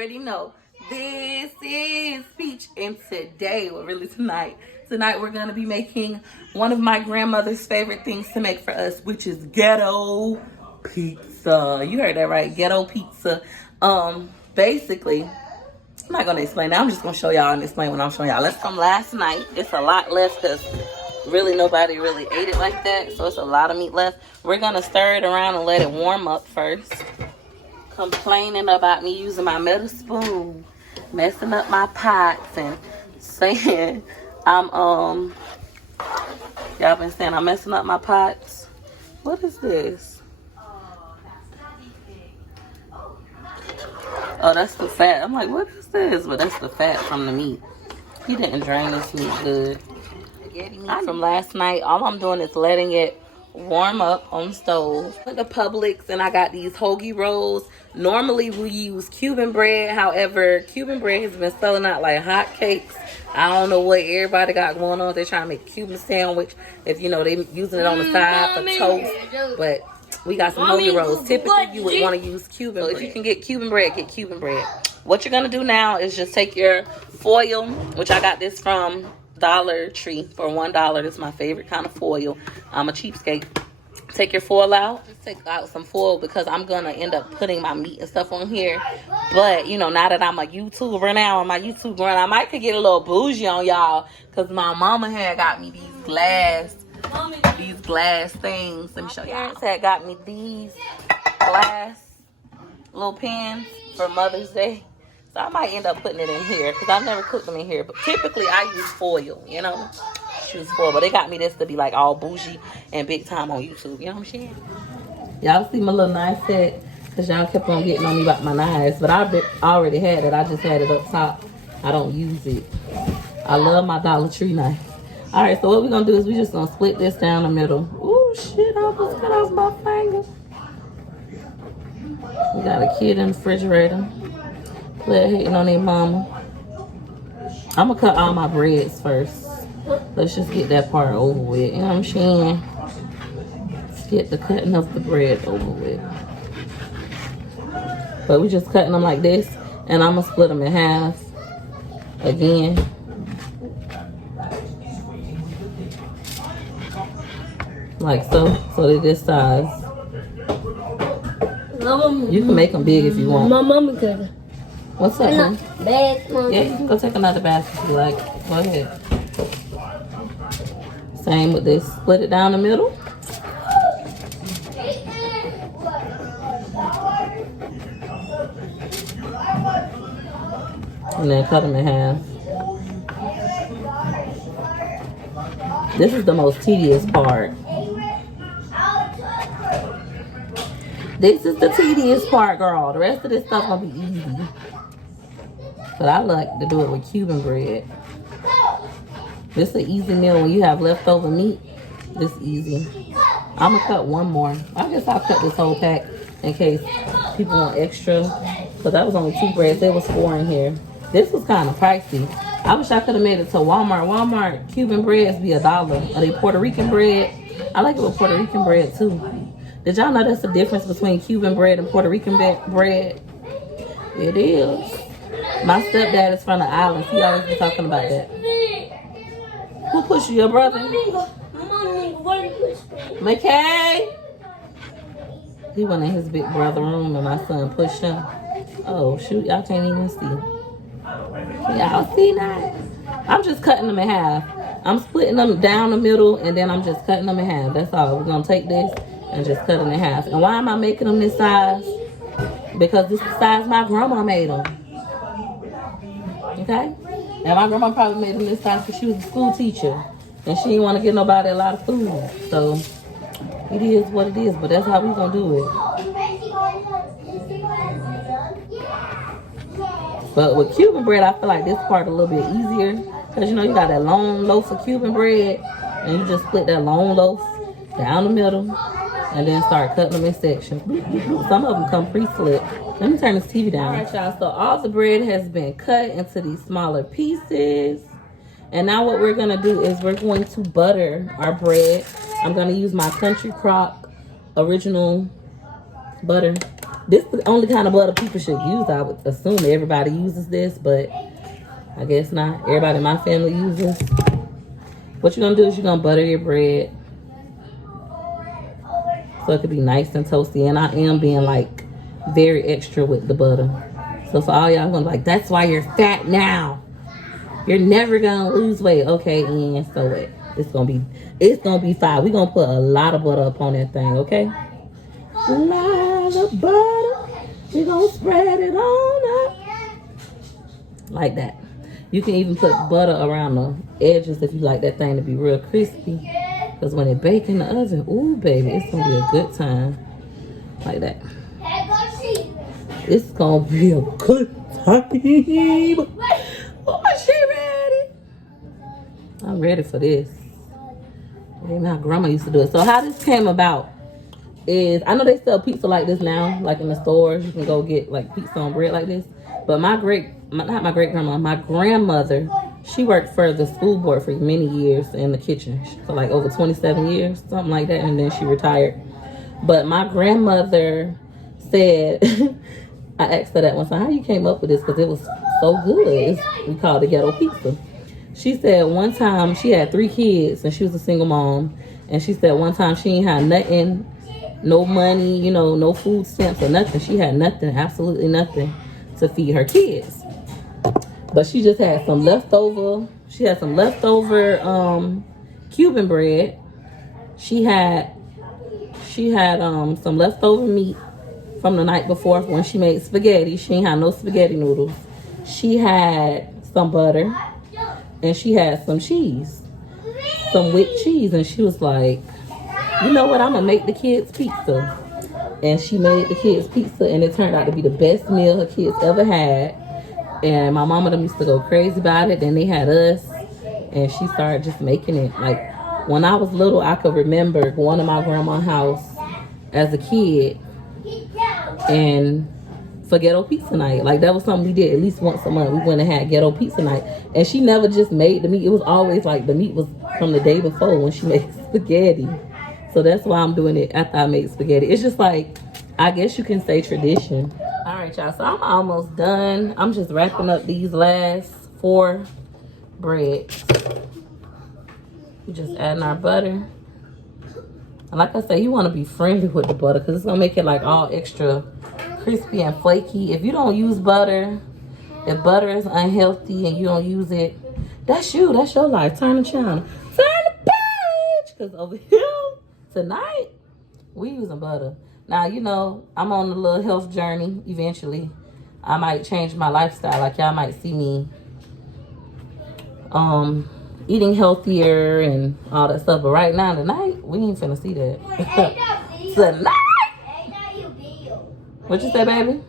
already know. This is Peach, and today, well, really tonight we're gonna be making one of my grandmother's favorite things to make for us, which is ghetto pizza. You heard that right, ghetto pizza. Basically, I'm not gonna explain that. I'm just gonna show y'all and explain what I'm showing y'all. That's from last night. It's a lot less because really nobody really ate it like that, so it's a lot of meat left. We're gonna stir it around and let it warm up first. Complaining about me using my metal spoon, messing up my pots, and saying y'all been saying I'm messing up my pots. What is this? Oh, that's the fat. I'm like, what is this? But that's the fat from the meat. He didn't drain this meat good. From last night, all I'm doing is letting it warm up on the stove. With the Publix, and I got these hoagie rolls. Normally we use Cuban bread, however Cuban bread has been selling out like hotcakes. I don't know what everybody got going on. They're trying to make a Cuban sandwich, if you know they using it on the side for toast, but we got some hoagie rolls. Typically you would want to use Cuban bread. If you can get Cuban bread, get Cuban bread. What you're gonna do now is just take your foil, which I got this from Dollar Tree for $1. It's my favorite kind of foil. I'm a cheapskate. Take your foil out. Just take out some foil because I'm gonna end up putting my meat and stuff on here. But you know, now that I'm a YouTuber now, on my YouTube run, I might could get a little bougie on y'all because my mama had got me these glass things. Let me show y'all. Had got me these glass little pans for Mother's Day. So I might end up putting it in here because I've never cooked them in here. But typically I use foil, you know. Use foil. But they got me this to be like all bougie and big time on YouTube. You know what I'm saying? Y'all see my little knife set? Because y'all kept on getting on me about my knives. But I already had it. I just had it up top. I don't use it. I love my Dollar Tree knife. Alright, so what we're going to do is we're just going to split this down the middle. Ooh, shit. I almost cut off my finger. We got a kid in the refrigerator. Play hating on their mama. I'm gonna cut all my breads first. Let's just get that part over with. You know what I'm saying? Let's get the cutting of the bread over with. But we just cutting them like this, and I'm gonna split them in half again. Like so they're this size. You can make them big if you want. My mama cut it. What's up, man? Mom. Yeah, you can go take another bath if you like. Go ahead. Same with this. Split it down the middle. And then cut them in half. This is the most tedious part. This is the tedious part, girl. The rest of this stuff gonna be easy. But I like to do it with Cuban bread. This is an easy meal when you have leftover meat. This easy. I'm gonna cut one more. I guess I'll cut this whole pack in case people want extra. Because that was only 2 breads. There was 4 in here. This was kind of pricey. I wish I could have made it to Walmart. Walmart Cuban breads be $1. Are they Puerto Rican bread? I like it with Puerto Rican bread too. Did y'all know that's the difference between Cuban bread and Puerto Rican bread? It is. My stepdad is from the island. He always be talking about that. Who pushed you, your brother? McKay? He went in his big brother room and my son pushed him. Oh, shoot. Y'all can't even see. Y'all see that? I'm just cutting them in half. I'm splitting them down the middle and then I'm just cutting them in half. That's all. We're going to take this and just cut them in half. And why am I making them this size? Because this is the size my grandma made them. Okay? And my grandma probably made them this size because she was a school teacher. And she didn't want to give nobody a lot of food. So, it is what it is. But that's how we going to do it. But with Cuban bread, I feel like this part a little bit easier. Because, you know, you got that long loaf of Cuban bread. And you just split that long loaf down the middle. And then start cutting them in sections. Some of them come pre-slit. Let me turn this TV down. All right, y'all. So all the bread has been cut into these smaller pieces. And now what we're going to do is we're going to butter our bread. I'm going to use my Country Crock original butter. This is the only kind of butter people should use. I would assume that everybody uses this, but I guess not. Everybody in my family uses. What you're gonna do is you're gonna butter your bread so it could be nice and toasty. And I am being like very extra with the butter. So for all y'all gonna be like, that's why you're fat now. You're never gonna lose weight. Okay, and so what? It's gonna be fine. We're gonna put a lot of butter up on that thing, okay? A lot of butter. We're gonna spread it on up. Like that. You can even put butter around the edges if you like that thing to be real crispy. Because when it bakes in the oven, ooh, baby, it's going to be a good time. Like that. It's going to be a good time. Oh, she ready? I'm ready for this. My grandma used to do it. So how this came about is, I know they sell pizza like this now, like in the stores. You can go get like pizza on bread like this. But my grandmother, she worked for the school board for many years in the kitchen, for like over 27 years, something like that, and then she retired. But my grandmother said, I asked her that one time, how you came up with this? Because it was so good. We called it Ghetto pizza. She said one time she had 3 kids and she was a single mom. And she said one time she ain't had nothing, no money, you know, no food stamps or nothing. She had nothing, absolutely nothing to feed her kids. But she just had some leftover. She had some leftover Cuban bread. She had some leftover meat from the night before when she made spaghetti. She ain't had no spaghetti noodles. She had some butter and she had some cheese, some whipped cheese. And she was like, you know what? I'm gonna make the kids pizza. And she made the kids pizza, and it turned out to be the best meal her kids ever had. And my mama them used to go crazy about it. Then they had us, and she started just making it. Like, when I was little, I could remember going to my grandma's house as a kid and for Ghetto pizza night. Like, that was something we did at least once a month. We went and had Ghetto pizza night. And she never just made the meat. It was always like the meat was from the day before when she made spaghetti. So that's why I'm doing it after I made spaghetti. It's just like, I guess you can say tradition. All right, y'all. So I'm almost done. I'm just wrapping up these last 4 breads. We just adding our butter. And like I said, you want to be friendly with the butter because it's going to make it like all extra crispy and flaky. If you don't use butter, if butter is unhealthy and you don't use it, that's you. That's your life. Turn the channel. Turn the page. Because over here, tonight, we using butter. Now, you know, I'm on a little health journey eventually. I might change my lifestyle. Like, y'all might see me eating healthier and all that stuff. But right now, tonight, we ain't finna see that. Tonight! What you say, baby?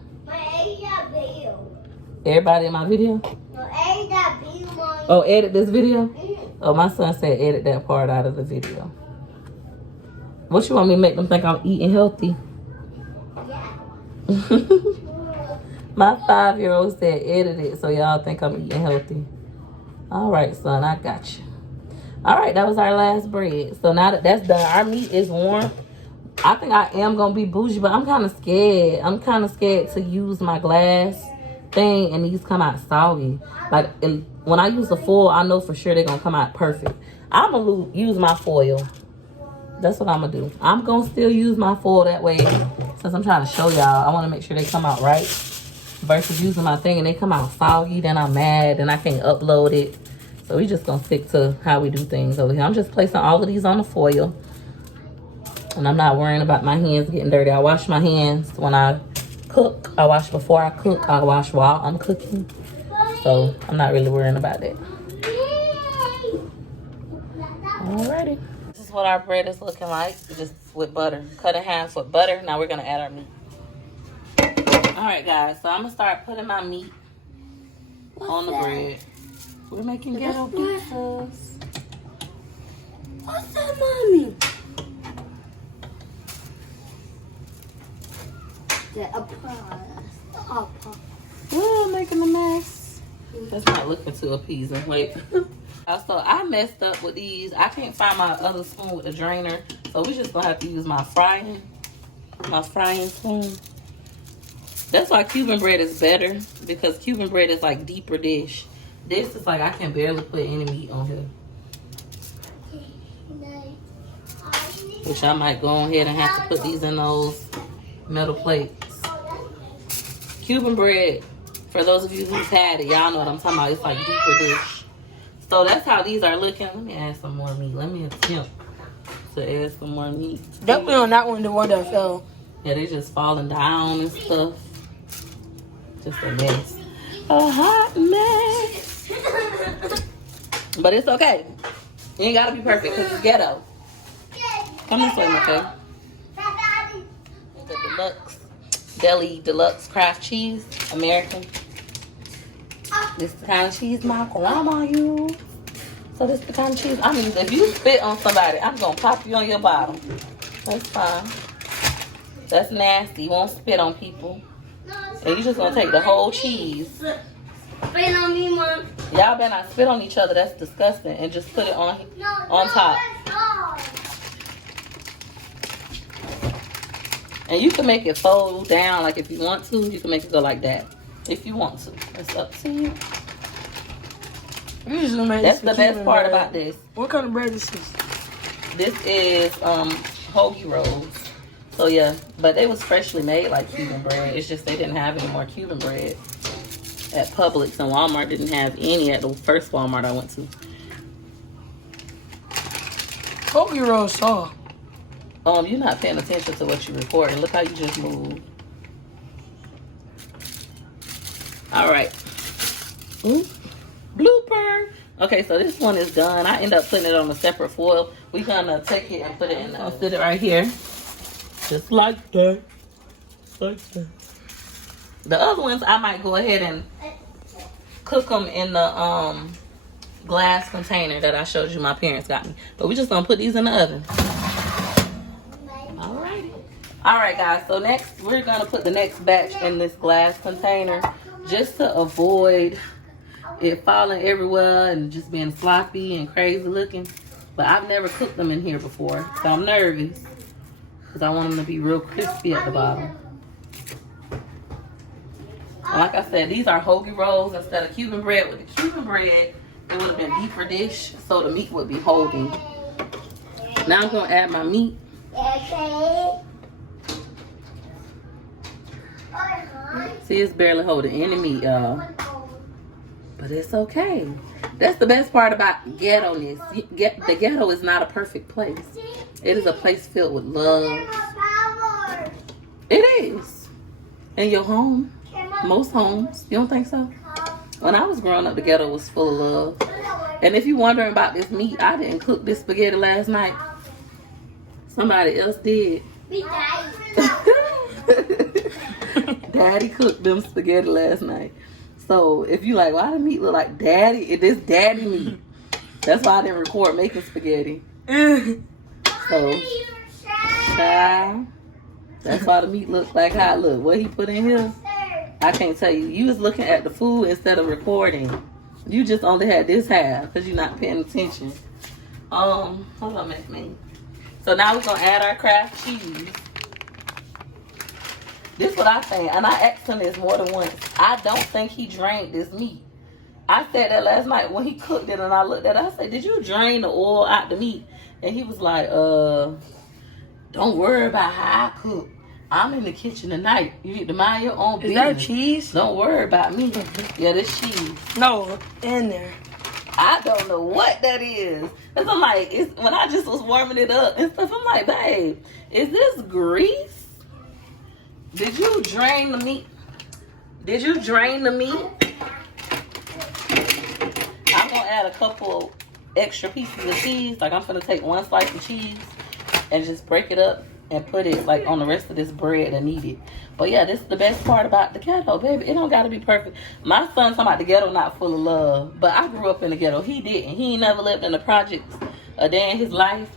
Everybody in my video? Oh, edit this video? Oh, my son said edit that part out of the video. What you want me to make them think I'm eating healthy? My 5-year-old said edit it so y'all think I'm eating healthy. All right, son, I got you. All right, that was our last bread. So now that that's done, our meat is warm. I think I am going to be bougie, but I'm kind of scared. I'm kind of scared to use my glass thing and these come out soggy. Like, when I use the foil, I know for sure they're going to come out perfect. I'm going to use my foil. That's what I'm going to do. I'm going to still use my foil that way. Since I'm trying to show y'all, I want to make sure they come out right. Versus using my thing and they come out soggy, then I'm mad and I can't upload it. So we just going to stick to how we do things over here. I'm just placing all of these on the foil. And I'm not worrying about my hands getting dirty. I wash my hands when I cook. I wash before I cook. I wash while I'm cooking. So I'm not really worrying about that. Alrighty. This is what our bread is looking like. Just with butter. Cut in half with butter. Now we're going to add our meat. Alright, guys. So I'm going to start putting my meat on the bread. We're making ghetto pizzas. What's that, mommy? Oh, making a mess. That's not looking too appeasing. Wait. Also, I messed up with these. I can't find my other spoon with the drainer. So we just gonna have to use my frying spoon. That's why Cuban bread is better, because Cuban bread is like deeper dish. This is like I can barely put any meat on here. Which I might go ahead and have to put these in those metal plates. Cuban bread, for those of you who've had it, y'all know what I'm talking about. It's like deeper dish. So that's how these are looking. Let me add some more meat. Let me attempt to add some more meat. Definitely on that one, the one that fell. Yeah, they just falling down and stuff. Just a mess. A hot mess. But it's okay. You ain't gotta be perfect because it's ghetto. Come this way, okay? The deluxe deli deluxe craft cheese, American. This is the kind of cheese my grandma used. So this is the kind of cheese. I mean, if you spit on somebody, I'm gonna pop you on your bottom. That's fine. That's nasty. You won't spit on people. And you just gonna take the whole cheese. Spit on me, Mom. Y'all better not spit on each other. That's disgusting. And just put it on top. And you can make it fold down, like if you want to. You can make it go like that if you want to. It's up to you. That's the best part about this. What kind of bread is this? This is hoagie rolls. So yeah, but they was freshly made like Cuban bread. It's just they didn't have any more Cuban bread at Publix, and Walmart didn't have any at the first Walmart I went to. Hoagie rolls soft. You're not paying attention to what you're recording. Look how you just moved. All right. Ooh. Blooper. Okay, so this one is done. I end up putting it on a separate foil. We're gonna take it and put it in. I'll sit it right here, just like that. Like that. The other ones I might go ahead and cook them in the glass container that I showed you my parents got me. But we're just gonna put these in the oven. All right, guys. So next, we're gonna put the next batch in this glass container, just to avoid it falling everywhere and just being sloppy and crazy looking. But I've never cooked them in here before, so I'm nervous because I want them to be real crispy at the bottom. And like I said, these are hoagie rolls instead of Cuban bread. With the Cuban bread, it would have been deeper dish, so the meat would be holding. Now I'm gonna add my meat. See, it's barely holding any meat, y'all. But it's okay. That's the best part about ghetto-ness. The ghetto is not a perfect place. It is a place filled with love. It is. In your home. Most homes. You don't think so? When I was growing up, the ghetto was full of love. And if you're wondering about this meat, I didn't cook this spaghetti last night. Somebody else did. Daddy cooked them spaghetti last night. So if you like, why the meat look like daddy? It is daddy meat. That's why I didn't record making spaghetti. So, child, that's why the meat look like how it look. What he put in here, I can't tell you. You was looking at the food instead of recording. You just only had this half because you're not paying attention. Hold on, Miss Me. So now we're gonna add our Kraft cheese. This is what I think, and I asked him this more than once. I don't think he drained this meat. I said that last night when he cooked it, and I looked at it. I said, "Did you drain the oil out the meat?" And he was like, "Don't worry about how I cook. I'm in the kitchen tonight. You need to mind your own business. Is that cheese? Don't worry about me." Yeah, this cheese. No, in there. I don't know what that is. Cause I'm like, when I just was warming it up and stuff, I'm like, babe, is this grease? Did you drain the meat? Did you drain the meat? I'm gonna add a couple extra pieces of cheese. Like I'm gonna take one slice of cheese and just break it up and put it like on the rest of this bread and eat it. But yeah, this is the best part about the ghetto, baby. It don't gotta be perfect. My son talking about the ghetto not full of love, but I grew up in the ghetto. He didn't. He ain't never lived in the projects a day in his life.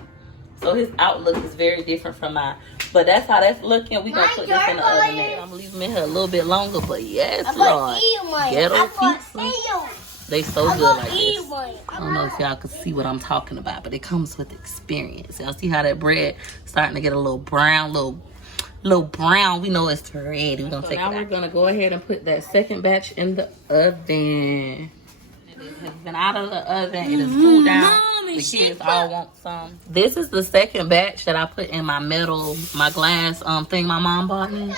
So his outlook is very different from mine. But that's how that's looking. We gonna put this in the oven. I'm gonna leave them in here a little bit longer. But yes, Lord, ghetto pizza. They so good like this. I don't know if y'all can see what I'm talking about, but it comes with experience. Y'all see how that bread starting to get a little brown, little little brown. We know it's ready. We're gonna take it out. Now we're gonna go ahead and put that second batch in the oven. It has been out of the oven. It is cooled down. The kids all want some. This is the second batch that I put in my glass thing my mom bought me.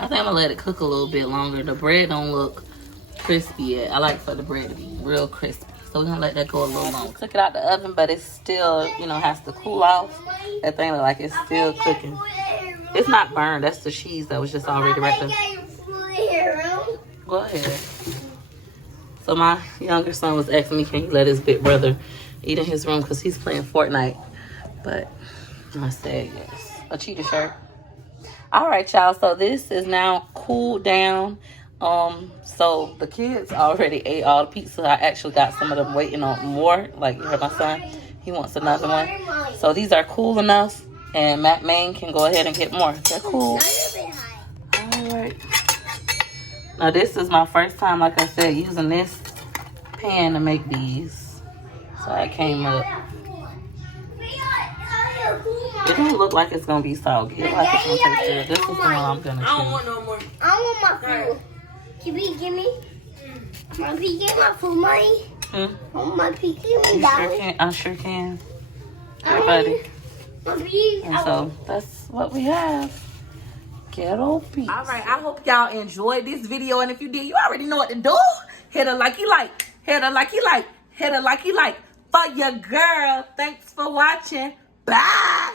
I think I'm gonna let it cook a little bit longer. The bread don't look crispy yet. I like for the bread to be real crispy. So we're gonna let that go a little longer. Took it out the oven, but it's still, you know, has to cool off. That thing look like it's still cooking. It's not burned. That's the cheese that was just already right there. Go ahead. So my younger son was asking me, can he let his big brother eat in his room because he's playing Fortnite. But I said yes. A cheetah shirt. All right, y'all. So this is now cooled down. So the kids already ate all the pizza. I actually got some of them waiting on more. Like you heard my son, he wants another one. So these are cool enough, and Matt Main can go ahead and get more. They're cool. All right. Now this is my first time, like I said, using this pan to make these. So I came up. It don't look like it's gonna be soggy. It look like it's gonna taste good. This is the one I'm gonna choose. I don't want no more. I want my food. Can we give me? My P, get my food money. I want my P, give me that. I sure can. Here, buddy. My P. And so that's what we have. Ghetto pizza. All right, I hope y'all enjoyed this video, and if you did, you already know what to do. Hit a like you like. Hit a like you like. Hit a like you like for your girl. Thanks for watching. Bye.